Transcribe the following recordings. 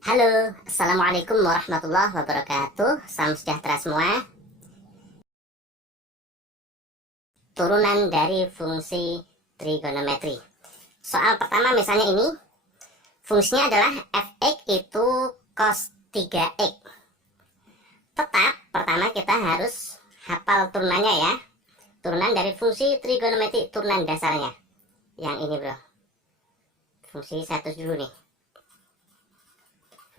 Halo, Assalamualaikum warahmatullahi wabarakatuh. Salam sejahtera semua. Turunan dari fungsi trigonometri. Soal pertama misalnya ini, fungsinya adalah f(x) itu cos 3x. Tetap, pertama kita harus hafal turunannya ya. Turunan dari fungsi trigonometri, turunan dasarnya. Yang ini bro. Fungsi 1 dulu nih.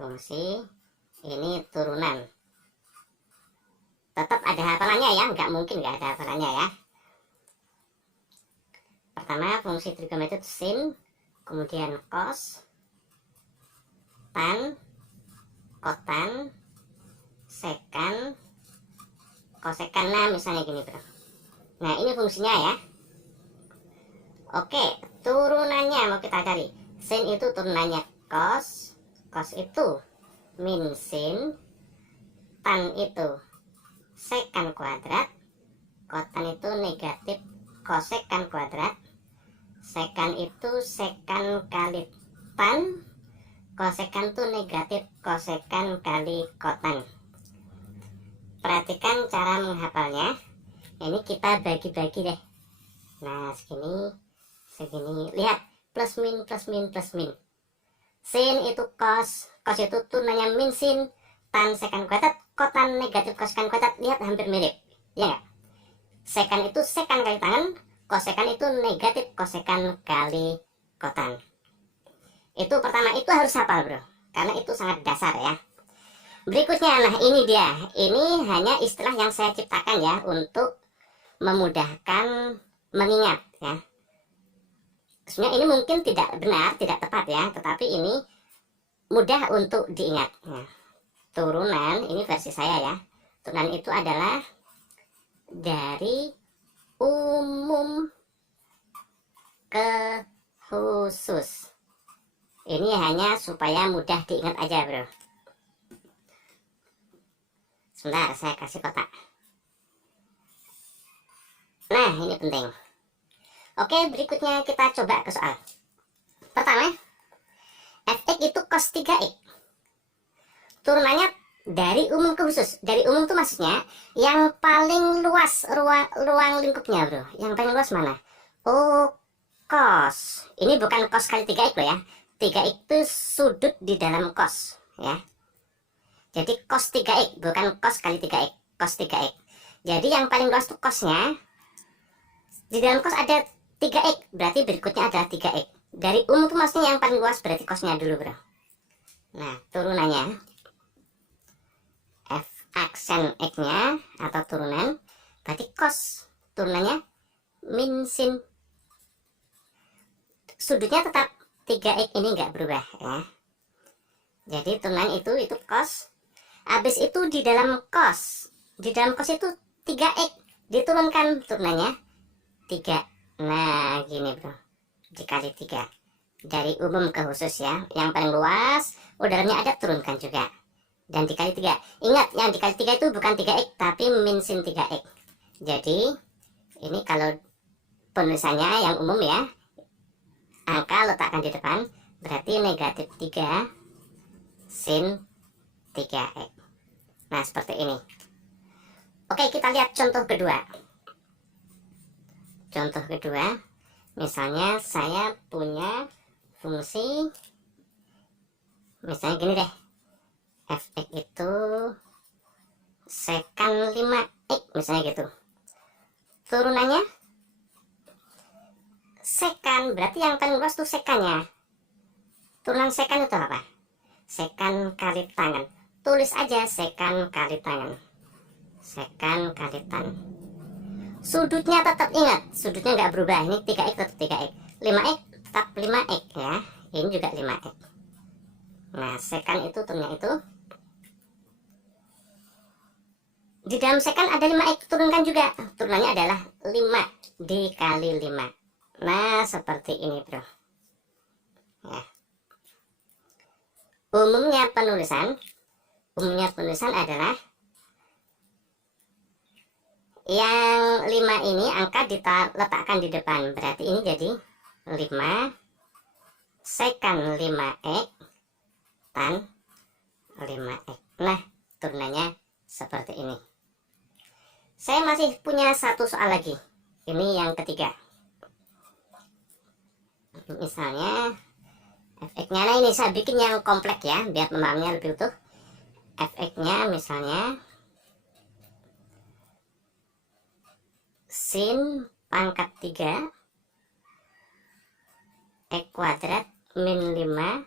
Fungsi ini turunan. Tetap ada hafalannya ya, nggak mungkin nggak ada hafalannya ya. Pertama fungsi trigonometri itu sin, kemudian cos, tan, kotan, sekan, kosekan. Nah misalnya gini bro. Nah ini fungsinya ya. Oke, turunannya mau kita cari. Sin itu turunannya cos, cos itu min sin, tan itu sekan kuadrat, kotan itu negatif kosekan kuadrat, sekan itu sekan kali tan, kosekan itu negatif kosekan kali kotan. Perhatikan cara menghafalnya. Ini kita bagi-bagi deh. Nah segini, segini. Lihat, plus min, plus min, plus min. Sin itu cos, cos itu turunannya min sin, tan sekan kuadrat, kotan negatif kosekan kuadrat. Lihat hampir mirip, ya nggak? Sekan itu sekan kali tangan, kosekan itu negatif kosekan kali kotan. Itu pertama, itu harus hafal bro, karena itu sangat dasar ya. Berikutnya, nah ini dia, ini hanya istilah yang saya ciptakan ya, untuk memudahkan mengingat ya. Sebenarnya ini mungkin tidak benar, tidak tepat ya, tetapi ini mudah untuk diingat ya. Turunan, ini versi saya ya, turunan itu adalah dari umum ke khusus. Ini hanya supaya mudah diingat aja bro. Sebentar, saya kasih kotak. Nah ini penting. Oke, berikutnya kita coba ke soal. Pertama, f(x) itu cos 3x. Turunannya dari umum ke khusus. Dari umum itu maksudnya yang paling luas ruang lingkupnya bro. Yang paling luas mana? Oh, cos. Ini bukan cos kali 3x loh ya. 3x itu sudut di dalam cos ya. Jadi cos 3x, bukan cos kali 3x. Cos 3x. Jadi yang paling luas itu cosnya. Di dalam cos ada 3x, berarti berikutnya adalah 3x. Dari umum itu maksudnya yang paling luas, berarti cosnya dulu bro. Nah turunannya, f aksen x nya atau turunan, berarti cos turunannya min sin. Sudutnya tetap 3x, ini nggak berubah ya. Jadi turunan itu cos. Habis itu di dalam cos itu 3x, diturunkan turunannya 3. Nah gini bro, dikali 3. Dari umum ke khusus ya. Yang paling luas, udaranya ada, turunkan juga. Dan dikali 3. Ingat, yang dikali 3 itu bukan 3x, tapi min sin 3x. Jadi, ini kalau penulisannya yang umum ya, angka letakkan di depan, berarti negatif 3 sin 3x. Nah, seperti ini. Oke, kita lihat contoh kedua. Contoh kedua, misalnya saya punya fungsi, misalnya gini deh, f(x) itu sekan 5x, misalnya gitu. Turunannya sekan, berarti yang paling luas tuh sekannya. Turunan sekan itu apa? Sekan kali tangan. Tulis aja sekan kali tangan. Sekan kali tangan. Sudutnya tetap ingat, sudutnya nggak berubah. Ini 3x tetap 3x, 5x tetap 5x ya. Ini juga 5x. Nah sekan itu turunnya itu, di dalam sekan ada 5x, turunkan juga. Turunannya adalah 5 dikali 5. Nah seperti ini bro ya. Umumnya penulisan adalah yang 5 ini angka diletakkan di depan, berarti ini jadi 5 sekan 5x tan 5x. Nah, turunannya seperti ini. Saya masih punya satu soal lagi. Ini yang ketiga. Misalnya fx-nya, nah ini saya bikin yang kompleks ya, biar pemahamannya lebih utuh. Fx-nya misalnya sin pangkat 3 x kuadrat min 5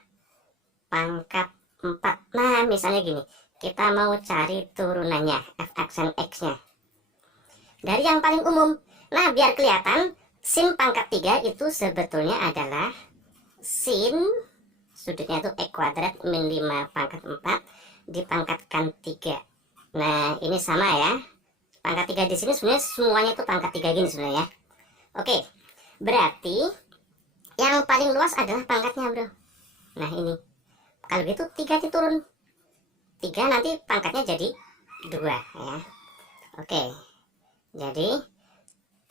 pangkat 4. Nah, misalnya gini, kita mau cari turunannya, fx dan x-nya. Dari yang paling umum. Nah, biar kelihatan, sin pangkat 3 itu sebetulnya adalah sin, sudutnya itu x kuadrat min 5 pangkat 4 dipangkatkan 3. Nah, ini sama ya. Pangkat 3 di sini sebenarnya semuanya itu pangkat 3 gini sebenarnya. Oke, berarti yang paling luas adalah pangkatnya, bro. Nah, ini. Kalau gitu 3 diturun. 3 nanti pangkatnya jadi 2 ya. Oke. Jadi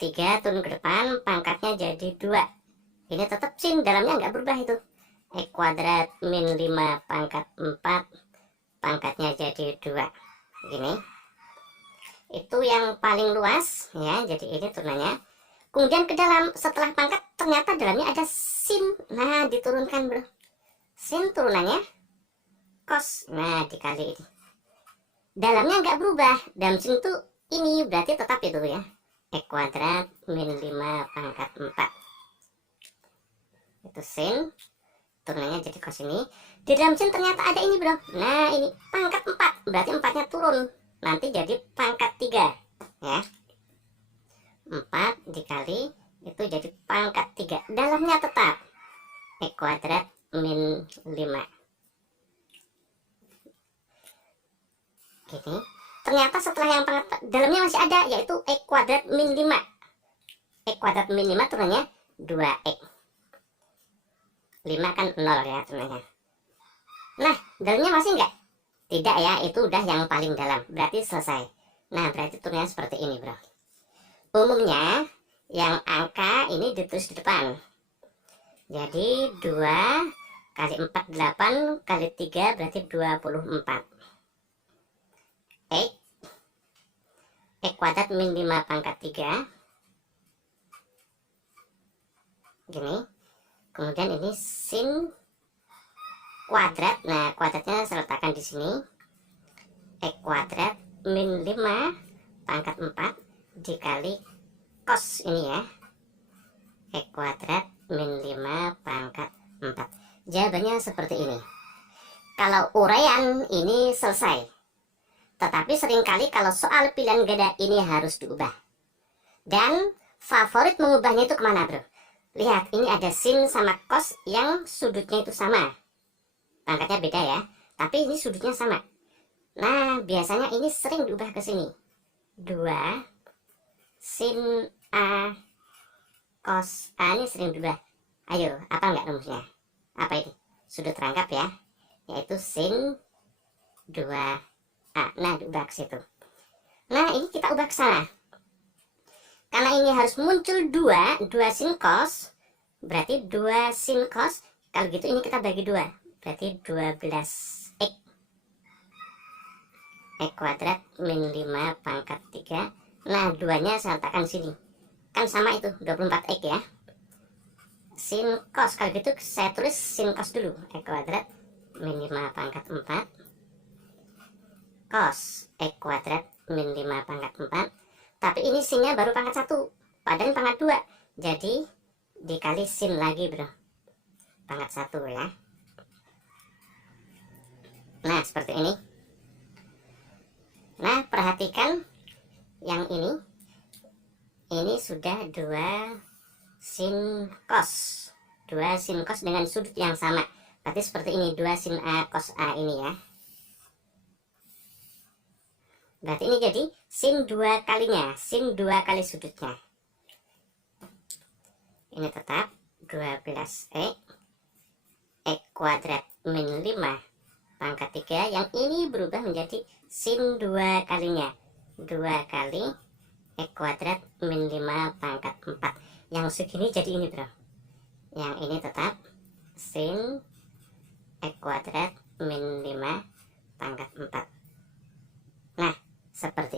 3 turun ke depan, pangkatnya jadi 2. Ini tetap sin, dalamnya nggak berubah itu. X kuadrat min 5 pangkat 4, pangkatnya jadi 2. Gini. Itu yang paling luas ya, jadi ini turunannya. Kemudian ke dalam, setelah pangkat ternyata dalamnya ada sin. Nah, diturunkan, bro. Sin turunannya cos. Nah, dikali ini. Dalamnya nggak berubah. Dalam sin itu ini berarti tetap itu ya. X kuadrat min 5 pangkat 4. Itu sin. Turunannya jadi cos ini. Di dalam sin ternyata ada ini, bro. Nah, ini pangkat 4. Berarti 4-nya turun. Nanti jadi pangkat 3 ya. 4 dikali itu jadi pangkat 3. Dalamnya tetap X kuadrat min 5. Gini. Ternyata setelah yang pangkat dalamnya masih ada, yaitu X kuadrat min 5. X kuadrat min 5 turunannya 2x. 5 kan 0 ya turunannya. Nah, dalamnya masih enggak? Tidak ya, itu udah yang paling dalam. Berarti selesai. Nah, berarti turunnya seperti ini, bro. Umumnya, yang angka ini ditulis di depan. Jadi, 2 kali 4, 8 kali 3 berarti 24. X kuadrat min 5 pangkat 3. Gini. Kemudian ini sin kuadrat. Nah, kuadratnya saya letakkan di sini. X kuadrat min 5 pangkat 4 dikali cos ini ya. X kuadrat min 5 pangkat 4. Jawabannya seperti ini. Kalau uraian ini selesai. Tetapi seringkali kalau soal pilihan ganda ini harus diubah. Dan favorit mengubahnya itu kemana, bro? Lihat, ini ada sin sama cos yang sudutnya itu sama. Pangkatnya beda ya, tapi ini sudutnya sama. Nah, biasanya ini sering diubah ke sini. 2 sin A cos A ini sering diubah. Ayo, apa enggak rumusnya? Apa ini? Sudut rangkap ya, yaitu sin 2A. Nah, diubah ke situ. Nah, ini kita ubah ke sana. Karena ini harus muncul 2 sin cos, berarti 2 sin cos. Kalau gitu ini kita bagi 2, berarti 12x. X kuadrat min 5 pangkat 3. Nah, 2-nya saya letakkan sini. Kan sama itu, 24x ya. Sin cos, kalau gitu saya tulis sin cos dulu. X kuadrat min 5 pangkat 4. Cos X kuadrat min 5 pangkat 4. Tapi ini sinnya baru pangkat 1, padahal pangkat 2. Jadi dikali sin lagi, bro. Pangkat 1 ya. Nah, seperti ini. Nah, perhatikan yang ini. Ini sudah 2 sin cos. 2 sin cos dengan sudut yang sama. Berarti seperti ini, 2 sin A cos A ini ya. Berarti ini jadi sin 2 kalinya, sin 2 kali sudutnya. Ini tetap 12x. X kuadrat min 5 pangkat 3. Yang ini berubah menjadi sin 2 kalinya. 2 kali X kuadrat min 5 pangkat 4. Yang segini jadi ini, bro. Yang ini tetap sin X kuadrat min 5 pangkat 4. Nah, seperti